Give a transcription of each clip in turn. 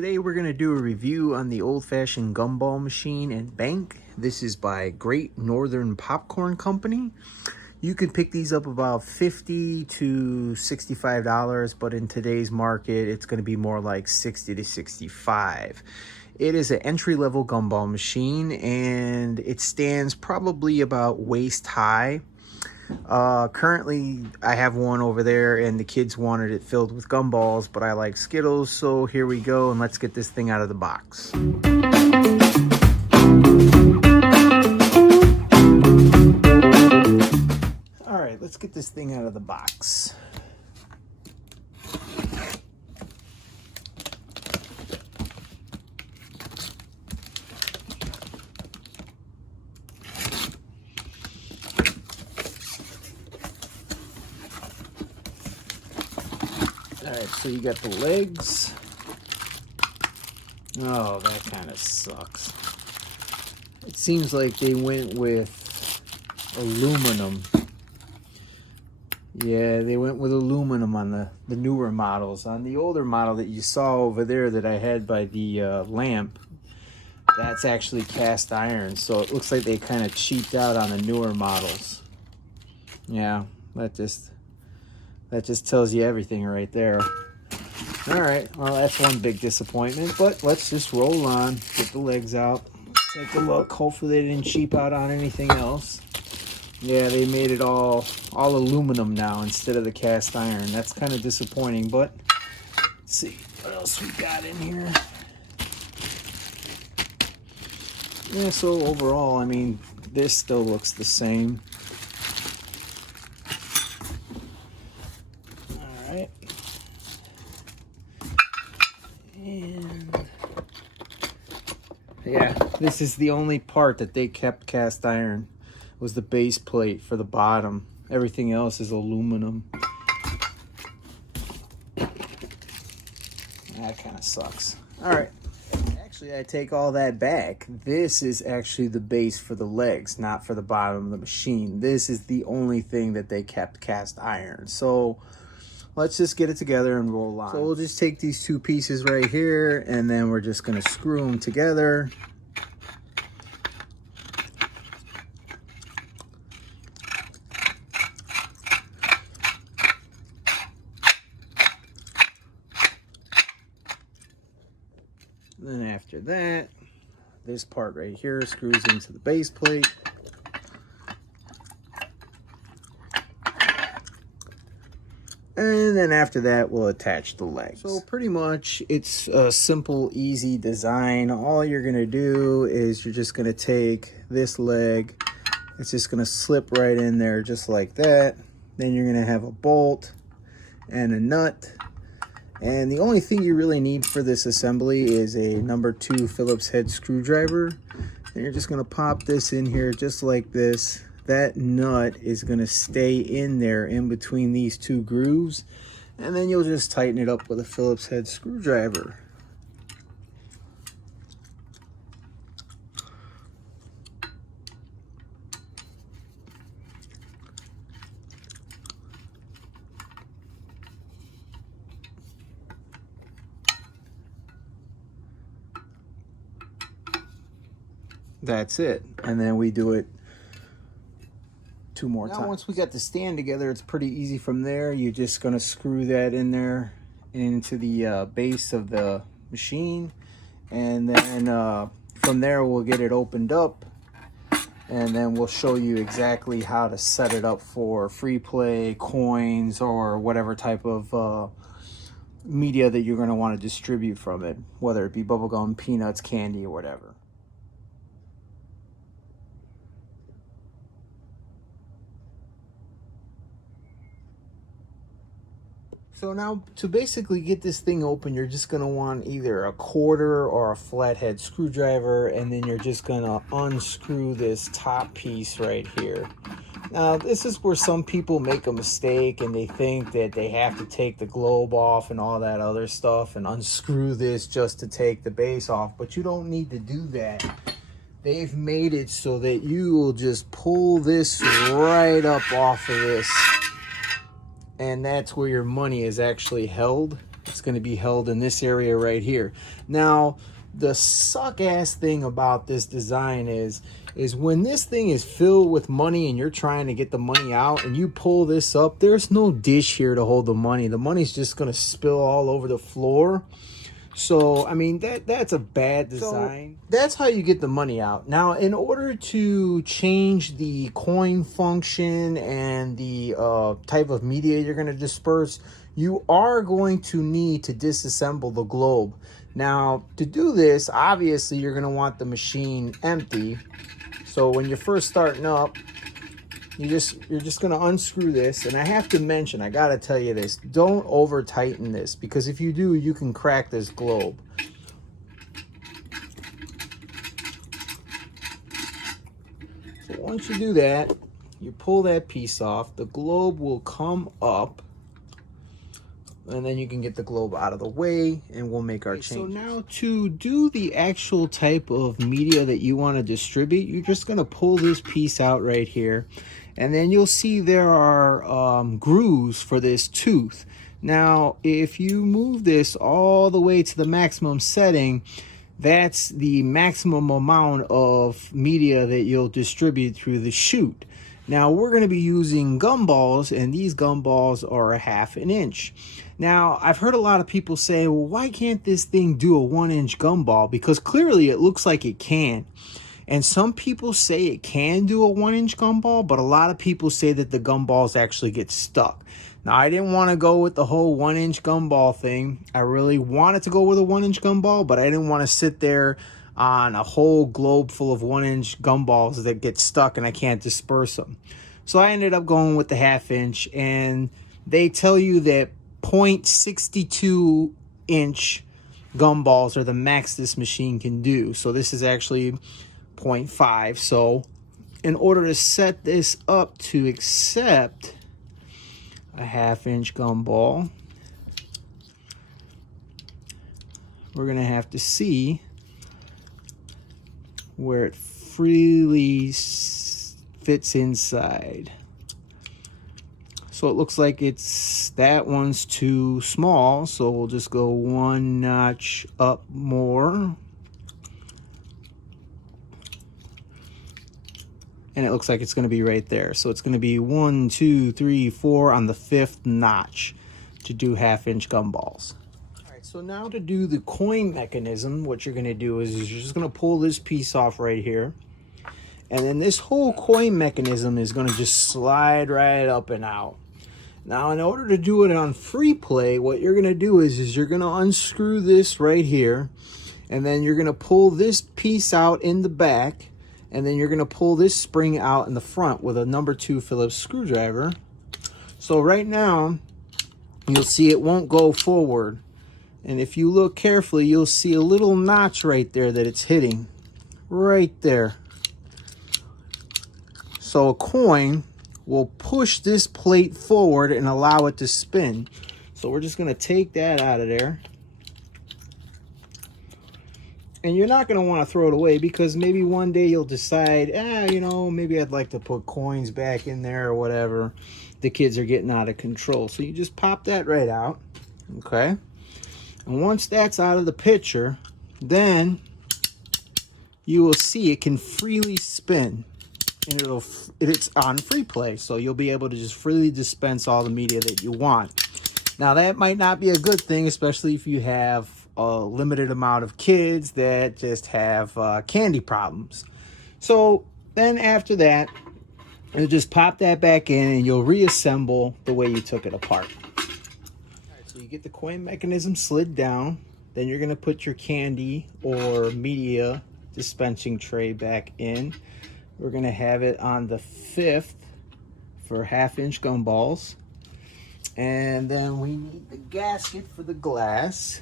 Today we're going to do a review on the old-fashioned gumball machine and bank. This is by Great Northern Popcorn Company. You can pick these up about $50 to $65, but in today's market it's going to be more like $60 to $65. It is an entry-level gumball machine and it stands probably about waist high. Currently I have one over there and the kids wanted it filled with gumballs, but I like Skittles, so here we go and let's get this thing out of the box. All right, let's get this thing out of the box. All right, so you got the legs. Oh, that kind of sucks. It seems like they went with aluminum. Yeah, they went with aluminum on the newer models. On the older model that you saw over there that I had by the lamp, that's actually cast iron. So it looks like they kind of cheaped out on the newer models. Yeah, that just tells you everything right there. All right, well, that's one big disappointment, but let's just roll on, get the legs out, take a look. Hopefully they didn't cheap out on anything else. Yeah, they made it all aluminum now instead of the cast iron. That's kind of disappointing, but let's see what else we got in here. Yeah, so overall, I mean, this still looks the same. All right. And yeah, this is the only part that they kept cast iron, was the base plate for the bottom. Everything else is aluminum. That kind of sucks. All right. Actually, I take all that back. This is actually the base for the legs, not for the bottom of the machine. This is the only thing that they kept cast iron. So let's just get it together and roll on. So we'll just take these two pieces right here and then we're just gonna screw them together. Then after that, this part right here screws into the base plate. And then after that, we'll attach the legs. So pretty much it's a simple, easy design. All you're gonna do is you're just gonna take this leg. It's just gonna slip right in there just like that. Then you're gonna have a bolt and a nut. And the only thing you really need for this assembly is a number 2 Phillips head screwdriver. And you're just gonna pop this in here just like this. That nut is gonna stay in there in between these two grooves. And then you'll just tighten it up with a Phillips head screwdriver. That's it. And then we do it 2 more times. Now once we got the stand together, it's pretty easy from there. You're just gonna screw that in there into the base of the machine. And then from there we'll get it opened up. And then we'll show you exactly how to set it up for free play, coins, or whatever type of media that you're gonna wanna distribute from it. Whether it be bubblegum, peanuts, candy, or whatever. So now to basically get this thing open, you're just gonna want either a quarter or a flathead screwdriver, and then you're just gonna unscrew this top piece right here. Now this is where some people make a mistake and they think that they have to take the globe off and all that other stuff and unscrew this just to take the base off, but you don't need to do that. They've made it so that you will just pull this right up off of this. And that's where your money is actually held. It's going to be held in this area right here. Now, the suck-ass thing about this design is when this thing is filled with money and you're trying to get the money out and you pull this up, there's no dish here to hold the money. The money's just going to spill all over the floor. So, I mean, that's a bad design. So that's how you get the money out. Now, in order to change the coin function and the type of media you're going to disperse, you are going to need to disassemble the globe. Now, to do this, obviously, you're going to want the machine empty. So when you're first starting up, you're just going to unscrew this. And I have to mention, I got to tell you this, don't over tighten this, because if you do, you can crack this globe. So once you do that, you pull that piece off, the globe will come up, and then you can get the globe out of the way and we'll make our change. So now to do the actual type of media that you want to distribute, you're just going to pull this piece out right here. And then you'll see there are grooves for this tooth. Now, if you move this all the way to the maximum setting, that's the maximum amount of media that you'll distribute through the chute. Now, we're going to be using gumballs, and these gumballs are 1/2 inch. Now, I've heard a lot of people say, well, why can't this thing do a 1-inch gumball? Because clearly it looks like it can. And some people say it can do a 1-inch gumball, but a lot of people say that the gumballs actually get stuck. Now, I didn't want to go with the whole 1-inch gumball thing. I really wanted to go with a 1-inch gumball, but I didn't want to sit there on a whole globe full of 1-inch gumballs that get stuck and I can't disperse them. So I ended up going with the 1/2 inch, and they tell you that 0.62 inch gumballs are the max this machine can do. So this is actually 0.5. So in order to set this up to accept a 1/2 inch gumball, we're going to have to see where it freely fits inside. So it looks like that one's too small, so we'll just go 1 notch up more. And it looks like it's going to be right there. So it's going to be 1, 2, 3, 4 on the 5th notch to do 1/2 inch gumballs. So now to do the coin mechanism, what you're going to do is you're just going to pull this piece off right here. And then this whole coin mechanism is going to just slide right up and out. Now, in order to do it on free play, what you're going to do is you're going to unscrew this right here. And then you're going to pull this piece out in the back. And then you're going to pull this spring out in the front with a number 2 Phillips screwdriver. So right now, you'll see it won't go forward. And if you look carefully, you'll see a little notch right there that it's hitting. Right there. So a coin will push this plate forward and allow it to spin. So we're just going to take that out of there. And you're not going to want to throw it away, because maybe one day you'll decide, you know, maybe I'd like to put coins back in there or whatever. The kids are getting out of control. So you just pop that right out. Okay. And once that's out of the picture, then you will see it can freely spin, and it's on free play. So you'll be able to just freely dispense all the media that you want. Now, that might not be a good thing, especially if you have a limited amount of kids that just have candy problems. So then after that, you'll just pop that back in and you'll reassemble the way you took it apart. So you get the coin mechanism slid down, then you're going to put your candy or media dispensing tray back in. We're going to have it on the 5th for 1/2 inch gumballs. And then we need the gasket for the glass.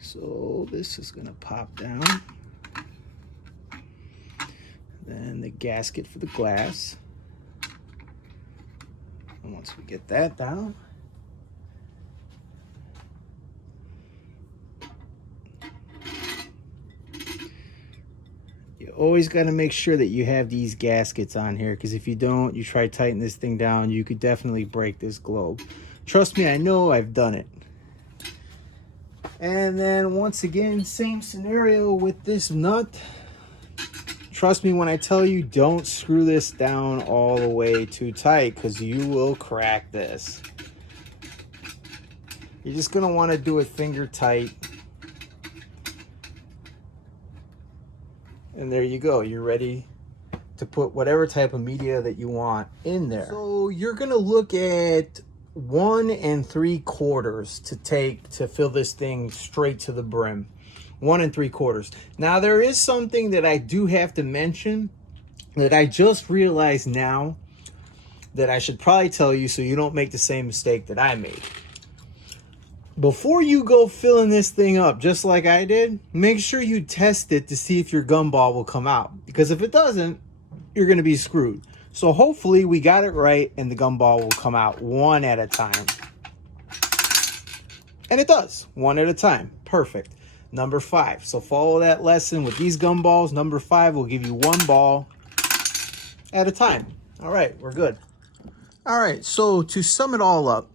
So this is going to pop down. Then the gasket for the glass. And once we get that down, you always got to make sure that you have these gaskets on here, because if you don't, you try to tighten this thing down, you could definitely break this globe. Trust me, I know, I've done it. And then once again, same scenario with this nut. Trust me when I tell you, don't screw this down all the way too tight because you will crack this. You're just gonna want to do it finger tight. And there you go, you're ready to put whatever type of media that you want in there. So you're gonna look at 1 3/4 to take to fill this thing straight to the brim. 1 3/4. Now there is something that I do have to mention that I just realized now that I should probably tell you so you don't make the same mistake that I made. Before you go filling this thing up, just like I did, make sure you test it to see if your gumball will come out. Because if it doesn't, you're gonna be screwed. So hopefully we got it right and the gumball will come out one at a time. And it does, one at a time, perfect. Number 5, so follow that lesson with these gumballs. Number 5 will give you one ball at a time. All right, we're good. All right, so to sum it all up,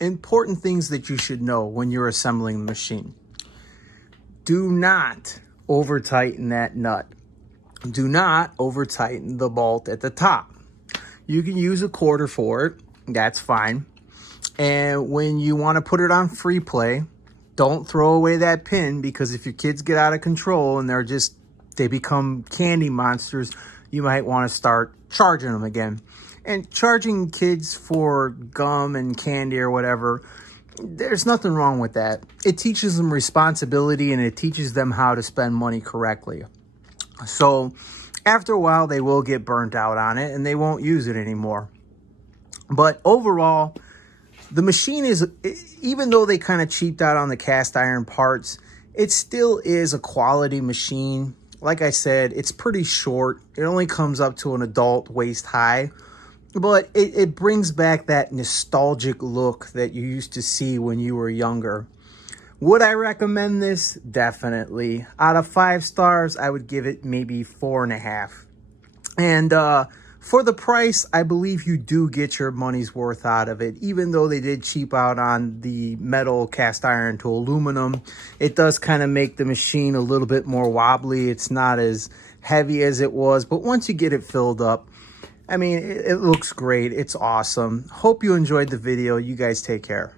important things that you should know when you're assembling the machine. Do not over tighten that nut. Do not over tighten the bolt at the top. You can use a quarter for it, that's fine. And when you want to put it on free play, don't throw away that pin, because if your kids get out of control and they become candy monsters, you might want to start charging them again. And charging kids for gum and candy or whatever, there's nothing wrong with that. It teaches them responsibility and it teaches them how to spend money correctly. So after a while, they will get burnt out on it and they won't use it anymore. But overall, the machine is, even though they kind of cheaped out on the cast iron parts, it still is a quality machine. Like I said, it's pretty short. It only comes up to an adult waist high, but it brings back that nostalgic look that you used to see when you were younger. Would I recommend this? Definitely. Out of 5 stars, I would give it maybe 4.5. And for the price, I believe you do get your money's worth out of it. Even though they did cheap out on the metal cast iron to aluminum, it does kind of make the machine a little bit more wobbly. It's not as heavy as it was, but once you get it filled up, I mean, it looks great. It's awesome. Hope you enjoyed the video. You guys take care.